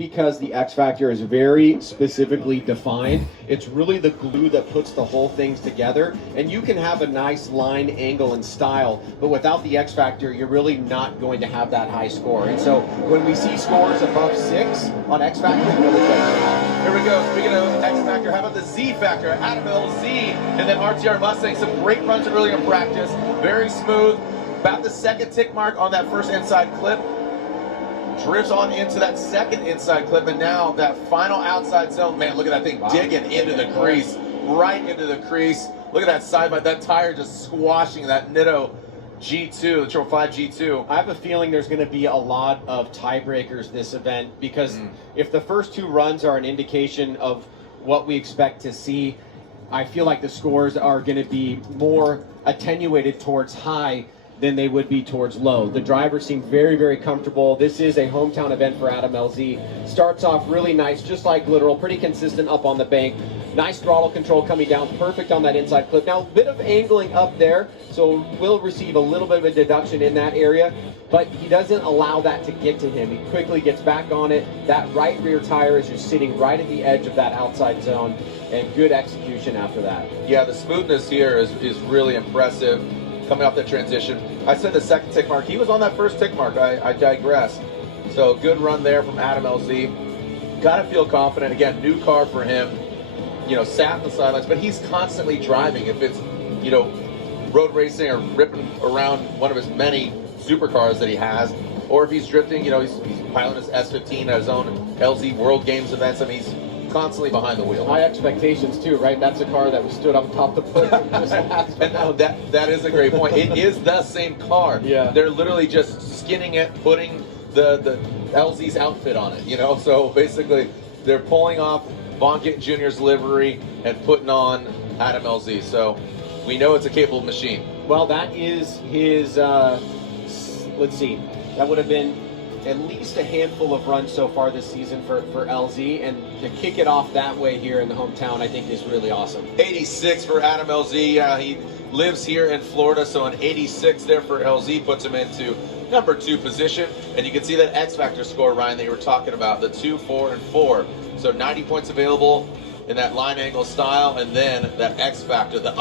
because the X Factor is very specifically defined. It's really the glue that puts the whole things together, and you can have a nice line, angle, and style, but without the X Factor, you're really not going to have that high score. And so when we see scores above 6 on X Factor, really good. Here we go. Speaking of X Factor, how about the Z Factor? Adam LZ and then RTR Mustang. Some great runs early in practice. Very smooth. About the second tick mark on that first inside clip. Drifts on into that second inside clip, and now that final outside zone. Man, look at that thing digging into the crease, right into the crease. Look at that side by that tire just squashing that Nitto G2, the Triple 5 G2. I have a feeling there's going to be a lot of tiebreakers this event, because if the first 2 runs are an indication of what we expect to see, I feel like the scores are going to be more attenuated towards high than they would be towards low. The drivers seem very, very comfortable. This is a hometown event for Adam LZ. Starts off really nice, just like Literal, pretty consistent up on the bank. Nice throttle control coming down, perfect on that inside clip. Now, a bit of angling up there, so will receive a little bit of a deduction in that area, but he doesn't allow that to get to him. He quickly gets back on it. That right rear tire is just sitting right at the edge of that outside zone, and good execution after that. Yeah, the smoothness here is really impressive. Coming off that transition. I said the second tick mark. He was on that first tick mark. I digress. So good run there from Adam LZ. Got to feel confident. Again, new car for him. You know, sat in the sidelines, but he's constantly driving. If it's, you know, road racing or ripping around one of his many supercars that he has, or if he's drifting, you know, he's piloting his S15 at his own LZ World Games events. I mean, he's constantly behind the wheel. High expectations too, right? That's a car that was stood up top the podium just last And no, that is a great point. It is the same car. Yeah. They're literally just skinning it, putting the LZ's outfit on it, you know? So basically, they're pulling off Von Gittin Jr.'s livery and putting on Adam LZ. So we know it's a capable machine. Well, that is his, let's see, that would have been at least a handful of runs so far this season for LZ, and to kick it off that way here in the hometown, I think is really awesome. 86 for Adam LZ. He lives here in Florida, so an 86 there for LZ puts him into number 2 position. And you can see that X Factor score, Ryan, that you were talking about, the 2, 4, and 4. So 90 points available in that line angle style, and then that X Factor, the